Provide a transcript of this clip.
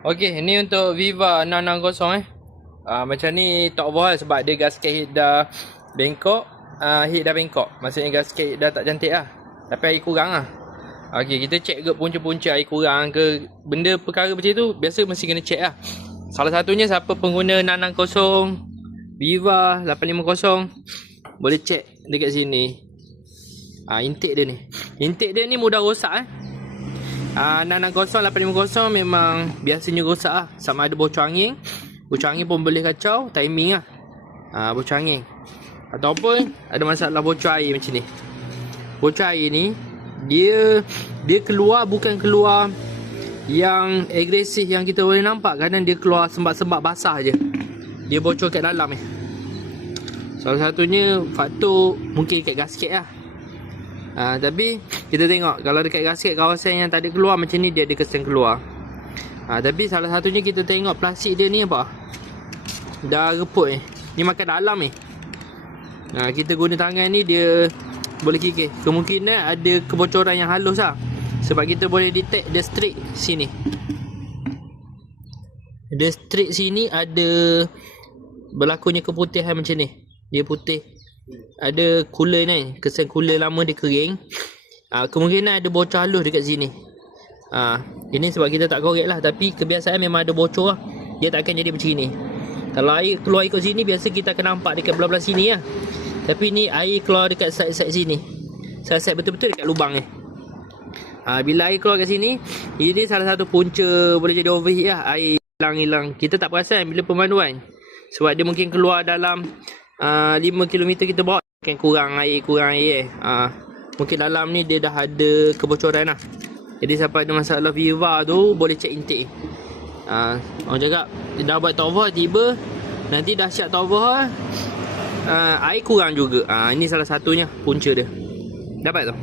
Okey, ni untuk Viva 660 macam ni tak overhaul sebab dia gasket head dah bengkok. Head dah bengkok. Maksudnya gasket dah tak cantik lah. Tapi air kurang lah. Okey, kita check ke punca-punca air kurang ke benda perkara macam tu, biasa mesti kena check lah. Salah satunya siapa pengguna 660 Viva 850 boleh check dekat sini. Intake dia ni. Intake dia ni mudah rosak 660 850 memang biasanya rosak lah. Sama ada bocor angin. Bocor angin pun boleh kacau timing lah. Bocor angin. Ataupun ada masalah bocor air macam ni. Bocor air ni dia keluar bukan keluar yang agresif yang kita boleh nampak. Kadang dia keluar sembab-sembab basah je. Dia bocor kat dalam ni. Salah satunya faktor mungkin dekat gasket lah. Tapi kita tengok kalau dekat gasket kawasan yang tak ada keluar macam ni, dia ada kesan keluar. Tapi salah satunya kita tengok plastik dia ni apa, dah reput ni. Ni makan dalam ni. Kita guna tangan ni dia boleh kikir. Kemungkinan ada kebocoran yang halus lah. Sebab kita boleh detect dia streak sini. Dia streak sini ada berlakunya keputihan macam ni. Dia putih. Ada cooler ni, kesan cooler lama dia kering. Kemungkinan ada bocor halus dekat sini. Ini sebab kita tak korek lah. Tapi kebiasaan memang ada bocor lah. Dia tak akan jadi macam ni. Kalau air keluar ikut sini, biasa kita akan nampak dekat belah-belah sini lah. Tapi ni air keluar dekat side-side sini. Side-side betul-betul dekat lubang ni. Bila air keluar kat sini, ini salah satu punca boleh jadi overheat lah. Air hilang-hilang. Kita tak perasan bila pemanduan. Sebab dia mungkin keluar dalam 5 km kita bawa, mungkin kurang air. Mungkin dalam ni dia dah ada kebocoran lah. Jadi siapa ada masalah Viva tu boleh check intake. Orang cakap dia dah buat top overhaul, tiba nanti dah siap top overhaul, air kurang juga. Ini salah satunya punca dia. Dapat tu.